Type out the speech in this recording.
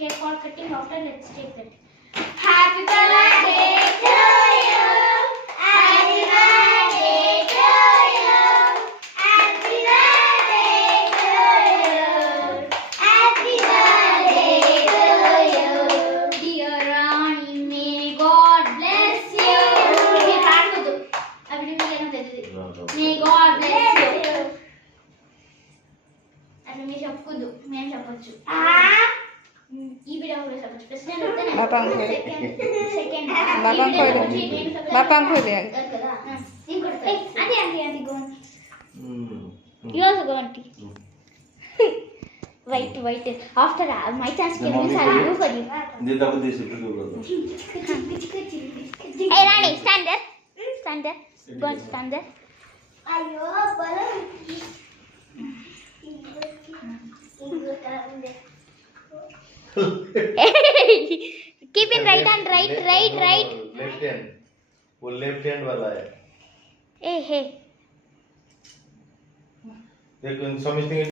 cake for cutting. After, let's take that. Happy birthday to you. Happy birthday to you. Happy birthday to you. Happy birthday to you. Dear Rani, may God bless you. May God bless you. అట్లా మీరు చెప్పొద్దు, మేము చెప్పొచ్చు. ఈ video కూడా చెప్పొచ్చు. President వస్తేనే second కదా. అది అది gone you also go aunty. Wait. After my chance can we shall do for you. Hey Rani, stand there. Go and stand there. Ayo, balloon. Keep in right hand, right. Left hand. वो left hand वाला है. Hey. देखो समझते हैं